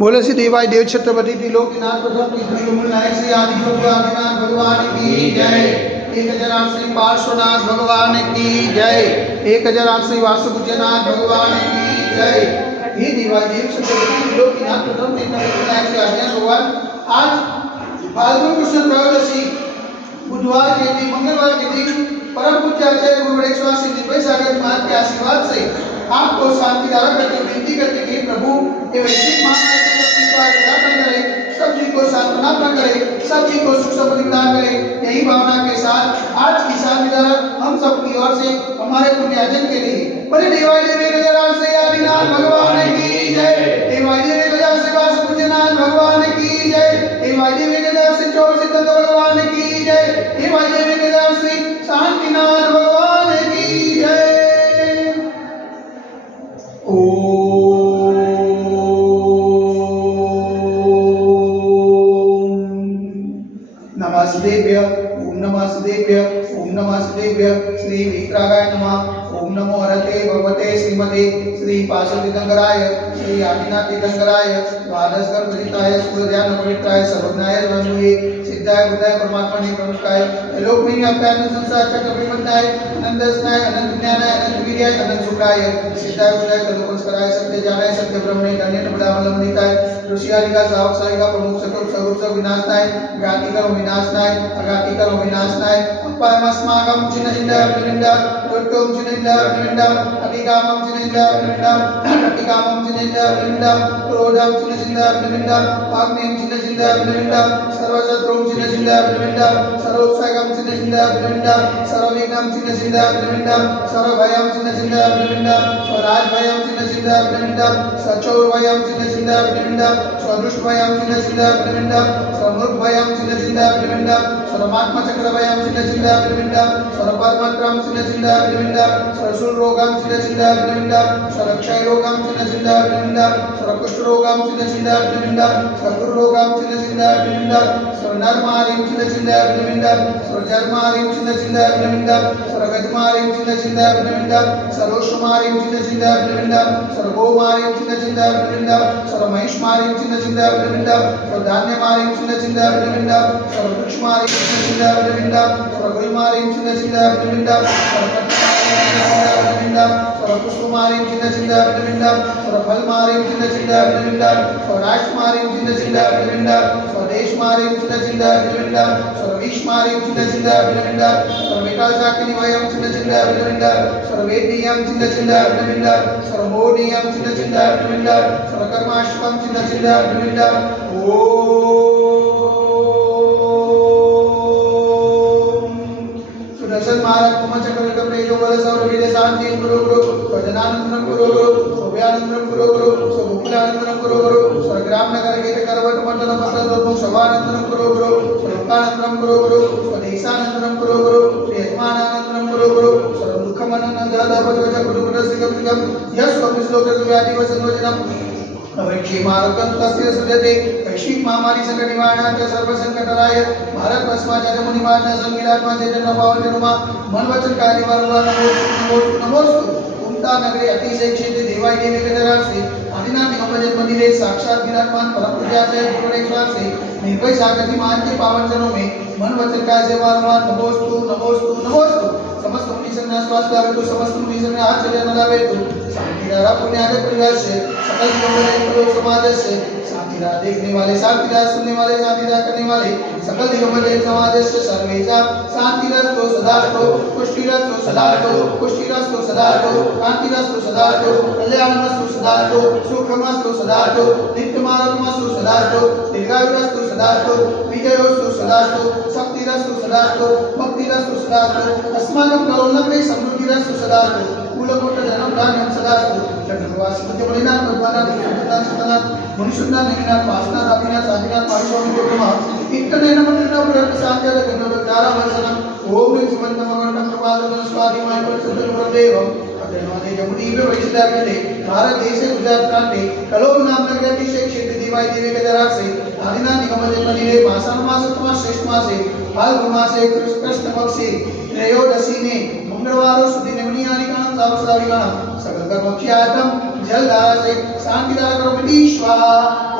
बोले श्री देवाय देव छत्रपति त्रिलोकीनाथ प्रथम तीर्थंकर नायक श्री आदि प्रभु आदिनाथ भगवान की जय। 1008 श्री पार्श्वनाथ भगवान की जय। 1008 श्री वासुपूज्यनाथ भगवान की जय। हे देवाय देव छत्रपति त्रिलोकीनाथ प्रथम तीर्थंकर नायक श्री आदिनाथ भगवान, आज फाल्गुन कृष्ण त्रयोदशी बुधवार के दिन, मंगलवार के दिन परम पूज्य आचार्य गुरु गणेश्वर श्री निर्भय सागर महाराज के आशीर्वाद से आपको शांति धारा करके विनती करते कि प्रभु ये वैश्विक महामारी से सब चीज को प्रदान करे, सब चीज को शांतना प्रदान करे, सब चीज को सुख समृद्धि प्रदान करे। यही भावना के साथ आज की शांति धारा हम सब की ओर से हमारे पुण्यार्जन के लिए बड़े देवाय देव गजराज से आदिनाथ भगवान की जय। देवाय देव गजराज से वासुपूज्यनाथ भगवान की जय। देवाय देव गजराज से चौर सिद्धंत भगवान की जय। देवाय देव गजराज से शांतिनाथ भगवान की जय। नमस्तेभ्य ओम नमस्तेभ्य ओम नमस्तेभ्य श्री विक्रागाय नमः। ओम नमो हरते भगवते श्रीमते श्री पार्श्वतीर्थंकराय श्री आदिनाथ तीर्थंकराय द्वादश गणपतिताय सूर्यध्यान पवित्राय सर्वज्ञाय ब्रह्मवे सिद्धाय बुद्धाय परमात्मने प्रमुखाय लोकमयी अप्यान संसार चक्र विमताय अनंतस्नाय अनंत ज्ञानाय अनंत वीर्याय अनंत सुखाय सिद्धाय बुद्धाय तदोपस्कराय सत्य ज्ञानाय सत्य ब्रह्मणे धन्य बलावलंबिताय ऋषियादि का सावक साई का प्रमुख सकल स्वरूप सब विनाशनाय ज्ञाति करो विनाशनाय अज्ञाति करो विनाशनाय परमस्माकं चिन्नहिंदा विनिंदा उत्तम चिन्नहिंदा विनिंदा अतिकामं चिन्नहिंदा विनिंदा अतिकामं चिन्नहिंदा विनिंदा क्रोधं चिन्नहिंदा विनिंदा आग्नेयं चिन्नहिंदा विनिंदा सर्वशत्रुं चिन्नहिंदा विनिंदा सर्वोपसागं चिन्नहिंदा विनिंदा सर्वविघ्नं चिन्नहिंदा विनिंदा सर्वभयं चिन्नहिंदा विनिंदा स्वराजभयं चिन्नहिंदा विनिंदा सचौरभयं चिन्नहिंदा विनिंदा स्वदुष्टभयं चिन्नहिंदा विनिंदा सर्वमूर्खभयं चिन्नहिंदा विनिंदा सर्वमात्मचक्रभयं चिन्नहिंदा विनिंदा सर्वपरमत्रं चिन्नहिंदा विनिंदा सर्वशूलरोगं चिन्नहिंदा विनिंदा सर्वक्षयरोगं चिन्नहिंदा विनिंदा सर्वकुष्ठरोगं चिन्नहिंदा विनिंदा सर्वरोगं चिन्नहिंदा विनिंदा सर्वनरमारिं चिन्नहिंदा विनिंदा सर्वजर्मारिं चिन्नहिंदा विनिंदा सर्वगजमारिं चिन्नहिंदा विनिंदा सर्वोष्मारिं चिन्नहिंदा विनिंदा सर्वगोमारिं चिन्नहिंदा विनिंदा सर्वमहिष्मारिं चिन्नहिंदा विनिंदा सर्वधान्यमारिं चिन्नहिंदा विनिंदा सर्ववृक्षमारिं चिन्नहिंदा विनिंदा सर्वगुलमारिं चिन्नहिंदा विनिंदा सर्वपत्रमारिं सर्वपुष्पमारिं चिन्नहिंदा विनिंदा सर्वफलमारिं चिन्नहिंदा विनिंदा स्वराष्ट्रमारिं चिन्नहिंदा विनिंदा स्वदेशमारिं चिन्नहिंदा विनिंदा सर्वविश्वमारिं चिन्नहिंदा विनिंदा सर्वविकालशाकिनीवयं चिन्नहिंदा विनिंदा सर्ववेदीयं चिन्नहिंदा विनिंदा सर्वमोदीयं चिन्नहिंदा विनिंदा सर्वकर्माश्वं चिन्नहिंदा विनिंदा सुदर्शन महाराज कुमचक्र प्रेजो बल सौरवीर शांति गुरु गुरु भजनानंदन गुरु गुरु सोभ्यानंदन गुरु गुरु सोभुकुलानंदन गुरु गुरु स्वर्ग्राम नगर गीत करवट मंडल मस्तक शोभानंदन गुरु गुरु स्वरूपानंदन गुरु गुरु स्वदेशानंदन गुरु गुरु यजमानानंदन गुरु गुरु सर्वदुःखमननं जलधवज गुरु गुरु सिगम सिगम यश स्वप्न श्लोक व्याधि वसनवचनम क्षेमारोग्यं तस्य सुजते वैश्विक महामारी संकट निवारणार्थ सर्व संकटराय भारत वर्षमाच्या मुनिमाच्या संगीतात्मा चैतन्य पावन जन्मा मन वचन काय निवारण नमोस्तु उमता नगरे अतिशय क्षेत्र देवाय देवी गजराज से आदिनाथ निगमजन मंदिरे साक्षात विराजमान परम पूज्याचार्य गुरु गणेश्वर से निर्भय सागर मान के पावन जनों में मन वचन काय से वारंवार नमोस्तु नमोस्तु नमोस्तु समस्त मुनि संघ स्वास्थ्य लाभे तो समस्त मुनि संघ आचर्य न लाभे तो शांतिधारा पुण्यादि परिवार से सकल दिगंबर समाज से शांतिधारा देखने वाले शांतिधारा सुनने वाले शांतिधारा करने वाले सकल दिगंबर समाज से सर्वेजा शांतिरस्तो सदास्तो पुष्टिरस्तो सदास्तो पुष्टिरस्तो सदास्तो कांतिरस्तो सदास्तो कल्याणमस्तु सदास्तो सुखमस्तु सदास्तो नित्यमारोग्यमस्तु सदास्तो दीर्घायुरस्तु सदास्तो विजयोस्तु सदास्तो शक्तिरस्तु सदास्तो भक्तिरस्तु सदास्तो अस्माकं करोलग्ने समृद्धिरस्तु सदास्तो कुलकोट धनं धान्यं सदास्तु चक्रवासी मध्यमलिनाथ भगवानाथ सुतनाथ सुतनाथ मुनिषुनाथ निनाथ पासनाथ अभिनाथ साधिनाथ माहिष्वामी गुरुमा इत्तनेन मंत्रना प्रत साध्याद गन्नोद चारा वर्षणम ओम ह्रीं सुमंतम मगंडम प्रपादम स्वाधि मायपर सद्गुरुदेवम अग्रवादे जमुदीवे वैशिष्टार्यते भारत देशे गुजरात प्रांते कलोल नाम नगरातिशय क्षेत्र देवाय देवी गजराज से आदिनाथ निगमजन मंदिरे मासानु मासत्मा श्रेष्ठ मासे फाल्गुन मासे कृष्ण पक्षे त्रयोदशी ने मंगलवार सुदी निवनियानिकानं सावसाविकानं सकल कर्मख्यातम जल धारा से शांति धारा करो मिटी स्वाहा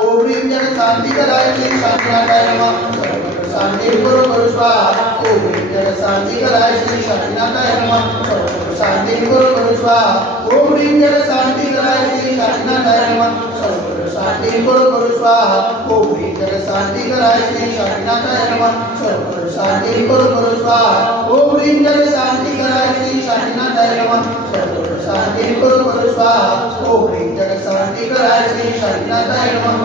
ओम ह्रीं जगत शांति कराय श्री शांतिनाथाय नमः शांति करो स्वाहा ओम ह्रीं जगत शांति कराय श्री शांतिनाथाय नमः शांति करो स्वाहा ओम ह्रीं जगत शांति कराय श्री शांतिनाथाय नमः शांति करो स्वाहा ओम ह्रीं जगत शांति कराय श्री शांतिनाथाय नमः शांति करो स्वाहा ओम ह्रीं जगत शांति कराय श्री शांतिनाथाय नमः शांति करो स्वाहा ओम ह्रीं जगत शांति कराय श्री शांतिनाथाय नमः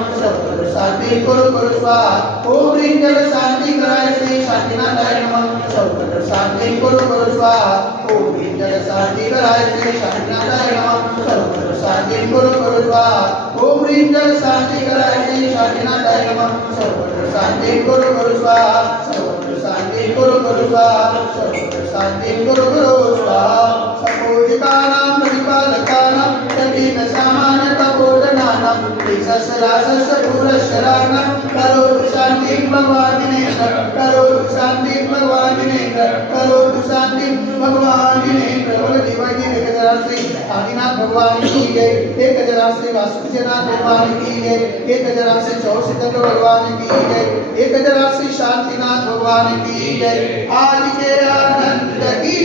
शांति करो स्वाहा ओम ह्रीं जगत शांति कराय श्री शांतिनाथाय नमः शांति करो स्वाहा ओम ह्रीं जगत शांति कराय श्री शांतिनाथाय नमः शांति करो स्वाहा ओम ह्रीं जगत शांति कराय श्री शांतिनाथाय नमः शांति करो स्वाहा शांति करो स्वाहा शांति करो स्वाहा सपोजितानां परिपालकानां तदीन सामान्य तपोधनानां विसहस्रासहस्र पुरस्सराणां करोतु शांति भगवान् जिनेन्द्र करोतु शांति भगवान् जिनेन्द्र करोतु शांति भगवान् जिनेन्द्र बोलो दिवाली एक हजार श्री आदिनाथ भगवान की जय 1000 श्री वासुदेवनाथ भगवान की जय 1000 श्री चौसितंद्र भगवान की जय 1000 श्री शांतिनाथ भगवान की जय आज के आनंद की